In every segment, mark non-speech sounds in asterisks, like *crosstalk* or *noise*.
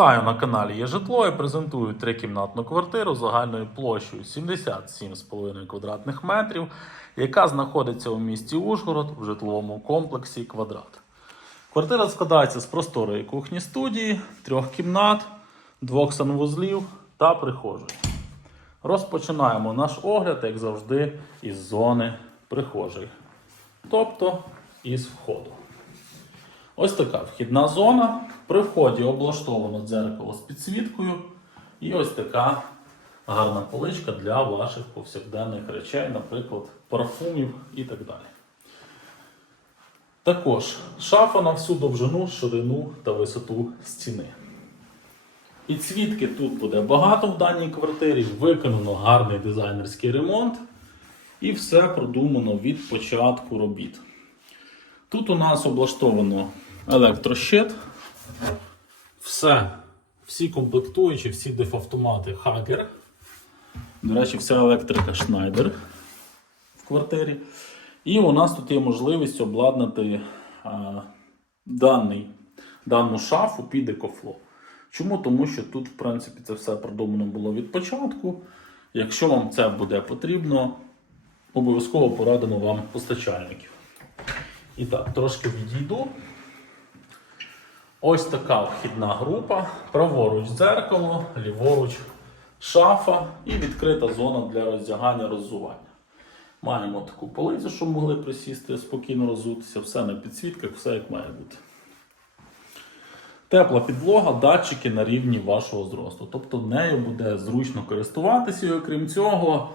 Вітаю на каналі Є житло і презентую трикімнатну квартиру загальною площею 77,5 квадратних метрів, яка знаходиться у місті Ужгород в житловому комплексі Квадрат. Квартира складається з просторої кухні студії, трьох кімнат, двох санвузлів та прихожої. Розпочинаємо наш огляд, як завжди, із зони прихожої, тобто із входу. Ось така вхідна зона. При вході облаштовано дзеркало з підсвіткою. І ось така гарна поличка для ваших повсякденних речей, наприклад, парфумів і так далі. Також шафа на всю довжину, ширину та висоту стіни. Підсвітки тут буде багато в даній квартирі, виконано гарний дизайнерський ремонт. І все продумано від початку робіт. Тут у нас облаштовано електрощит. Все, всі комплектуючі, всі дефавтомати Hager. До речі, вся електрика Schneider в квартирі. І у нас тут є можливість обладнати а, даний, дану шафу під екофло. Чому? Тому що тут, в принципі, це все продумано було від початку. Якщо вам це буде потрібно, обов'язково порадимо вам постачальників. І так, трошки відійду. Ось така вхідна група. Праворуч дзеркало, ліворуч шафа і відкрита зона для роздягання роззування. Маємо таку полицю, щоб могли присісти, спокійно розутися, все на підсвітках, все як має бути. Тепла підлога, датчики на рівні вашого зросту. Тобто нею буде зручно користуватися, і окрім цього,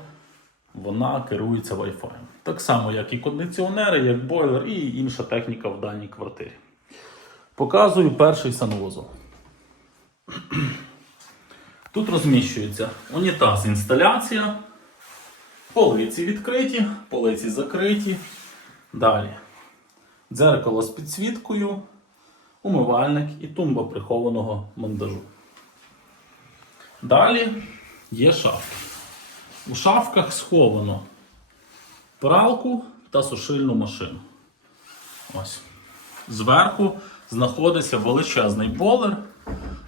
вона керується Wi-Fi. Так само, як і кондиціонери, як бойлер і інша техніка в даній квартирі. Показую перший санвузол. Тут розміщується унітаз інсталяція, полиці відкриті, полиці закриті. Далі дзеркало з підсвіткою, умивальник і тумба прихованого монтажу. Далі є шафа. У шафках сховано пралку та сушильну машину. Ось. Зверху знаходиться величезний болер.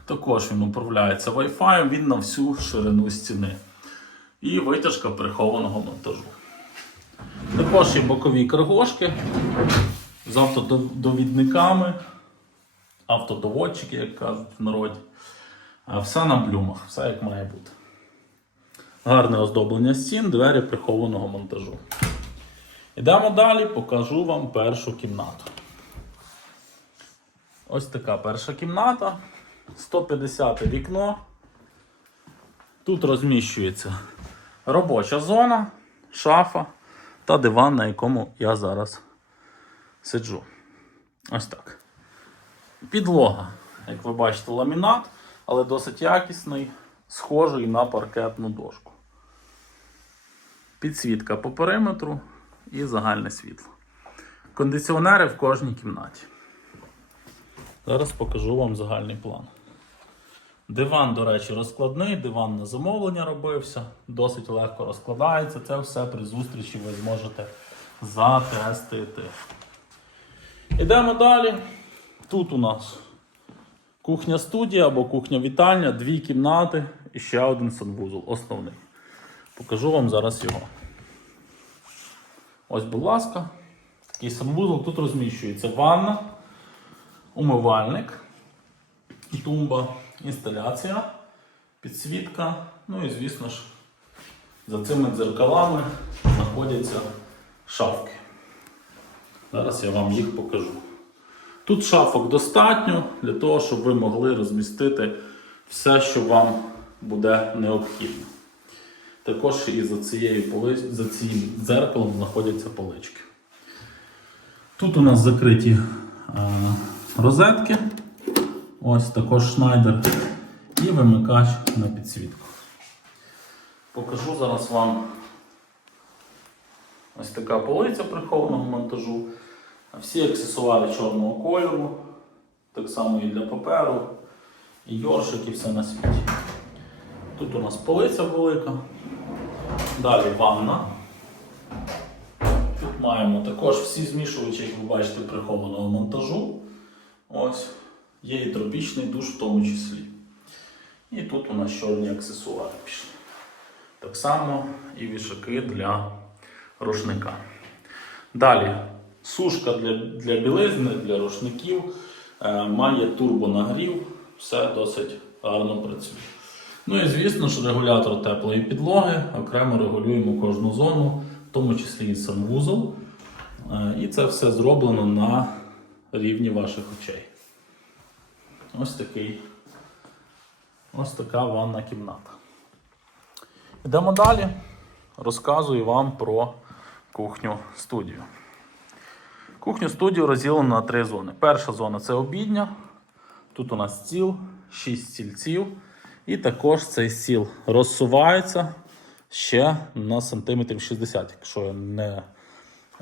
Також він управляється Wi-Fi, він на всю ширину стіни. І витяжка прихованого монтажу. Також є бокові каргошки з автодовідниками, автодоводчики, як кажуть в народі. Все на блюмах, все як має бути. Гарне оздоблення стін, двері прихованого монтажу. Йдемо далі, покажу вам першу кімнату. Ось така перша кімната. 150 вікно. Тут розміщується робоча зона, шафа та диван, на якому я зараз сиджу. Ось так. Підлога, як ви бачите, ламінат, але досить якісний, схожий на паркетну дошку. Підсвітка по периметру і загальне світло. Кондиціонери в кожній кімнаті. Зараз покажу вам загальний план. Диван, до речі, розкладний, диван на замовлення робився, досить легко розкладається. Це все при зустрічі ви зможете затестити. Йдемо далі. Тут у нас кухня-студія або кухня-вітальня, дві кімнати і ще один санвузол, основний. Покажу вам зараз його. Ось, будь ласка, такий санвузол. Тут розміщується ванна, умивальник, тумба, інсталяція, підсвітка. Ну і, звісно ж, за цими дзеркалами знаходяться шафки. Зараз я вам їх покажу. Тут шафок достатньо для того, щоб ви могли розмістити все, що вам буде необхідно. Також і за цією поли... за цим дзеркалом знаходяться полички. Тут у нас закриті е, розетки. Ось також шнайдер і вимикач на підсвітку. Покажу зараз вам ось така полиця прихованого монтажу. Всі аксесуари чорного кольору, так само і для паперу, і йоршик, і все на світі. Тут у нас полиця велика. Далі ванна. Тут маємо також всі змішувачі, як ви бачите, прихованого монтажу. Ось. Є і тропічний душ в тому числі. І тут у нас чорні аксесуари пішли. Так само і вішаки для рушника. Далі сушка для, для білизни, для рушників, е, має турбонагрів, все досить гарно працює. Ну і звісно ж регулятор теплої підлоги, окремо регулюємо кожну зону, в тому числі і санвузол. Е, І це все зроблено на рівні ваших очей. Ось такий. Ось така ванна кімната. Йдемо далі. Розказую вам про кухню студію. Кухню студію розділено на три зони. Перша зона це обідня. Тут у нас стіл, 6 стільців. І також цей стіл розсувається ще на сантиметрів 60, якщо я не,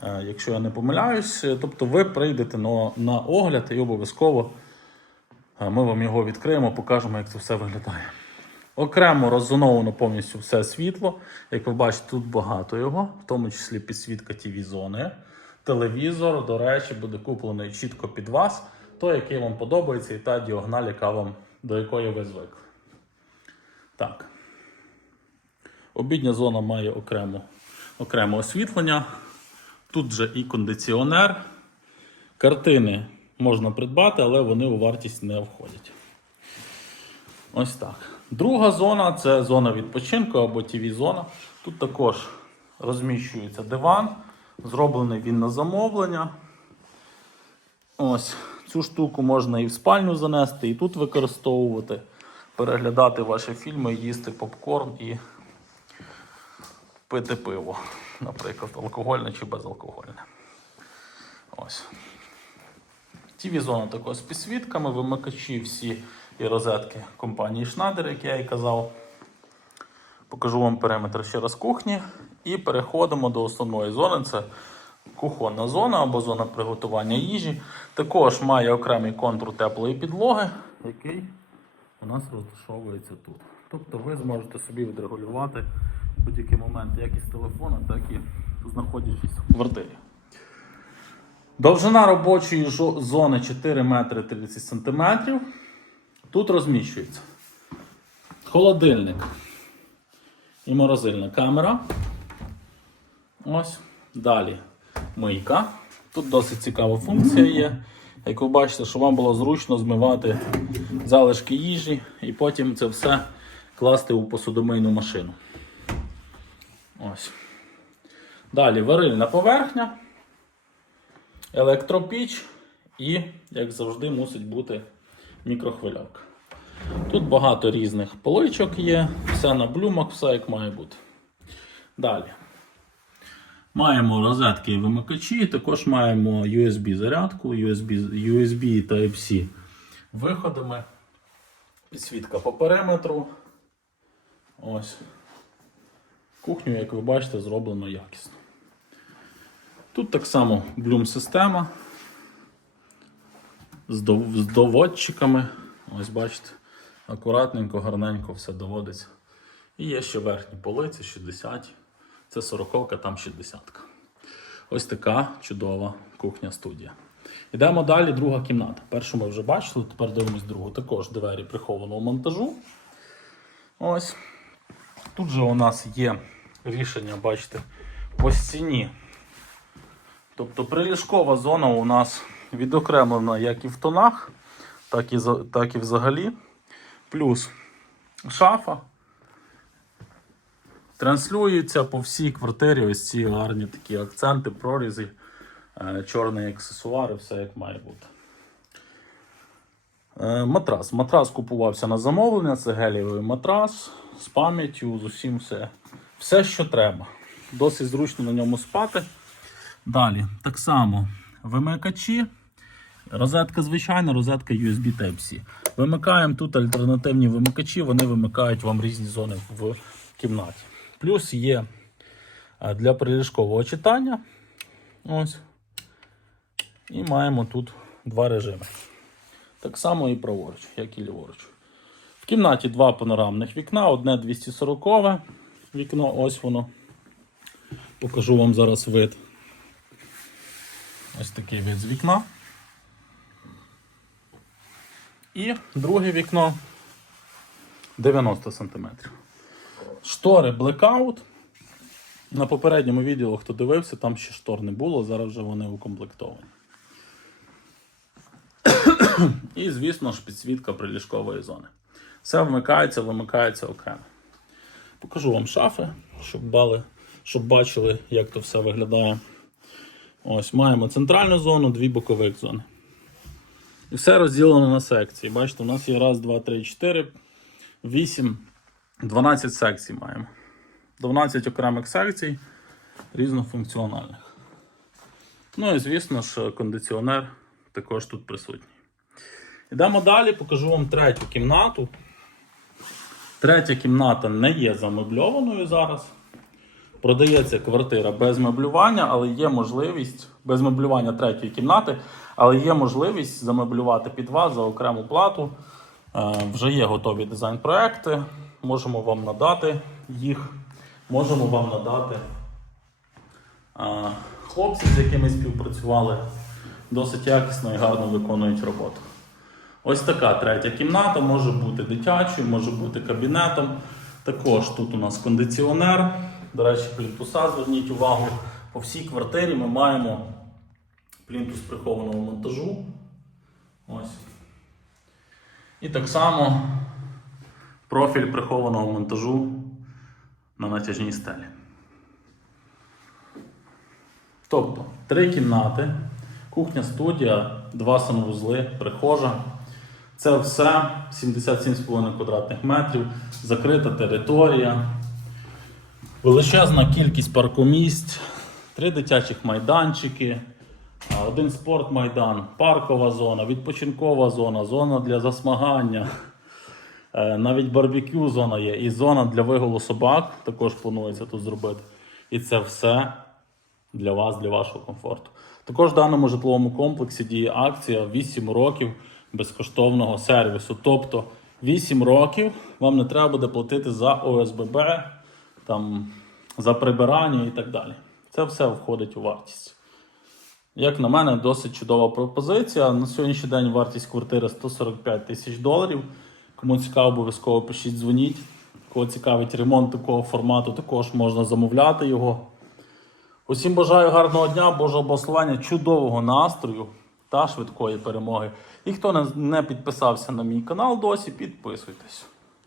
якщо я не помиляюсь. Тобто ви прийдете на, на огляд і обов'язково е, ми вам його відкриємо, покажемо, як це все виглядає. Окремо роззоновано повністю все світло. Як ви бачите, тут багато його, в тому числі підсвітка tv зони Телевізор, до речі, буде куплений чітко під вас, той, який вам подобається, і та діагональ, яка вам, до якої ви звикли. Так. Обідня зона має окремо, окреме освітлення. Тут же і кондиціонер. Картини можна придбати, але вони у вартість не входять. Ось так. Друга зона це зона відпочинку або ТВ-зона. Тут також розміщується диван. Зроблений він на замовлення. Ось цю штуку можна і в спальню занести, і тут використовувати, переглядати ваші фільми, їсти попкорн і пити пиво. *laughs* Наприклад, алкогольне чи безалкогольне. Ось. тв зона також з підсвітками, вимикачі всі і розетки компанії Schneider, як я і казав. Покажу вам периметр ще раз кухні. І переходимо до основної зони. Це кухонна зона або зона приготування їжі. Також має окремий контур теплої підлоги, який у нас розташовується тут. Тобто ви зможете собі відрегулювати будь-який момент як із телефона, так і знаходячись в квартирі. Довжина робочої зони 4 метри 30 сантиметрів. Тут розміщується холодильник і морозильна камера. Ось. Далі мийка. Тут досить цікава функція є. Як ви бачите, що вам було зручно змивати залишки їжі і потім це все класти у посудомийну машину. Ось. Далі варильна поверхня, електропіч і, як завжди, мусить бути мікрохвильовка. Тут багато різних поличок є, все на блюмах, все як має бути. Далі. Маємо розетки і вимикачі, також маємо USB-зарядку, USB, USB Type-C виходами. Підсвітка по периметру. Ось. Кухню, як ви бачите, зроблено якісно. Тут так само блюм-система з, доводчиками. Ось бачите, акуратненько, гарненько все доводиться. І є ще верхні полиці 60. Це 40, там 60. Ось така чудова кухня студія. Йдемо далі, друга кімната. Першу ми вже бачили, тепер дивимось другу. Також двері прихованого монтажу. Ось. Тут же у нас є рішення, бачите, по стіні. Тобто приліжкова зона у нас відокремлена як і в тонах, так і, так і взагалі. Плюс шафа. Транслюються по всій квартирі ось ці гарні такі акценти, прорізи, е, чорні аксесуари, все як має бути. Е, Матрас. Матрас купувався на замовлення, це гелієвий матрас з пам'яттю, з усім все. Все, що треба. Досить зручно на ньому спати. Далі, так само вимикачі. Розетка звичайна, розетка USB Type-C. Вимикаємо тут альтернативні вимикачі, вони вимикають вам різні зони в кімнаті. Плюс є е, для приліжкового читання. Ось. І маємо тут два режими. Так само і праворуч, як і ліворуч. В кімнаті два панорамних вікна, одне 240 вікно, ось воно. Покажу вам зараз вид. Ось такий вид з вікна. І друге вікно. 90 см. Штори Blackout. На попередньому відео, хто дивився, там ще штор не було, зараз вже вони укомплектовані. І, звісно ж, підсвітка приліжкової зони. Все вмикається, вимикається окремо. Покажу вам шафи, щоб, бали, щоб бачили, як то все виглядає. Ось маємо центральну зону, дві бокових зони. І все розділено на секції. Бачите, у нас є раз, два, три, чотири, вісім, 12 секцій маємо. 12 окремих секцій різнофункціональних. Ну і звісно ж, кондиціонер також тут присутній. Йдемо далі, покажу вам третю кімнату. Третя кімната не є замебльованою зараз. Продається квартира без меблювання, але є можливість без меблювання третьої кімнати, але є можливість замеблювати під вас за окрему плату. Е, Вже є готові дизайн-проекти. Можемо вам надати їх. Можемо вам надати е, хлопців, з якими співпрацювали, досить якісно і гарно виконують роботу. Ось така третя кімната може бути дитячою, може бути кабінетом. Також тут у нас кондиціонер. До речі, плінтуса, зверніть увагу, по всій квартирі ми маємо плінтус прихованого монтажу. Ось. І так само профіль прихованого монтажу на натяжній стелі. Тобто, три кімнати, кухня, студія, два санвузли, прихожа. Це все 77,5 квадратних метрів, закрита територія, величезна кількість паркомісць, три дитячих майданчики, один спортмайдан, паркова зона, відпочинкова зона, зона для засмагання. Е, Навіть барбекю зона є, і зона для вигулу собак також планується тут зробити. І це все для вас, для вашого комфорту. Також в даному житловому комплексі діє акція 8 років безкоштовного сервісу. Тобто 8 років вам не треба буде платити за ОСББ, там, за прибирання і так далі. Це все входить у вартість. Як на мене, досить чудова пропозиція. На сьогоднішній день вартість квартири 145 тисяч доларів. Кому цікаво, обов'язково пишіть, дзвоніть. Кого цікавить ремонт такого формату, також можна замовляти його. Усім бажаю гарного дня, Божого благословення, чудового настрою та швидкої перемоги. І хто не- підписався на мій канал досі, підписуйтесь.